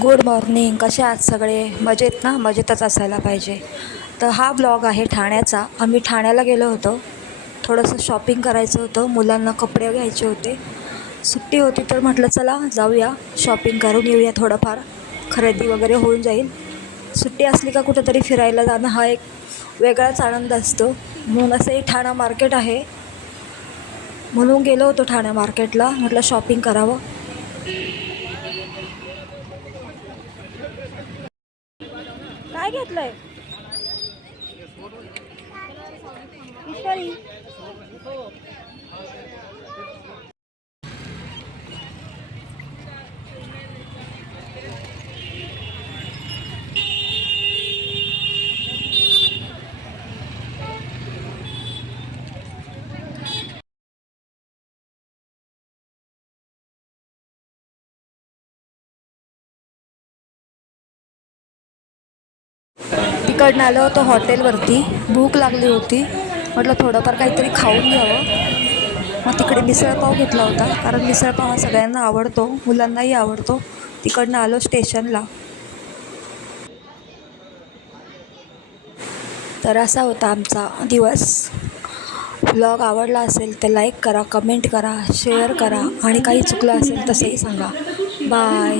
Good morning. कसे आहात सगळे? मजेत ना? मजेतच असायला पाहिजे. तर हा ब्लॉग आहे ठाण्याचा. आम्ही ठाण्याला गेलो होतो. थोडंसं शॉपिंग करायचं होतं, मुलांना कपडे घ्यायचे होते. सुट्टी होती तर म्हटलं चला जाऊया, शॉपिंग करून येऊया, थोडंफार खरेदी वगैरे होऊन जाईल. सुट्टी असली का कुठेतरी फिरायला जाणं हा एक वेगळाच आनंद असतो. म्हणून असं ठाणा मार्केट आहे, म्हणून गेलो होतो ठाणा मार्केटला. म्हटलं शॉपिंग करावं. काय घेतलंय ईश्वरी? तिकडनं आलो होतो हॉटेलवरती. भूक लागली होती, म्हटलं थोडंफार काहीतरी खाऊन घ्यावं. मग तिकडे मिसळपाव घेतला होता, कारण मिसळपाव हा सगळ्यांना आवडतो, मुलांनाही आवडतो. तिकडनं आलो स्टेशनला. तर असा होता आमचा दिवस. व्लॉग आवडला असेल तर लाईक करा, कमेंट करा, शेअर करा आणि काही चुकलं असेल तसंही सांगा. बाय.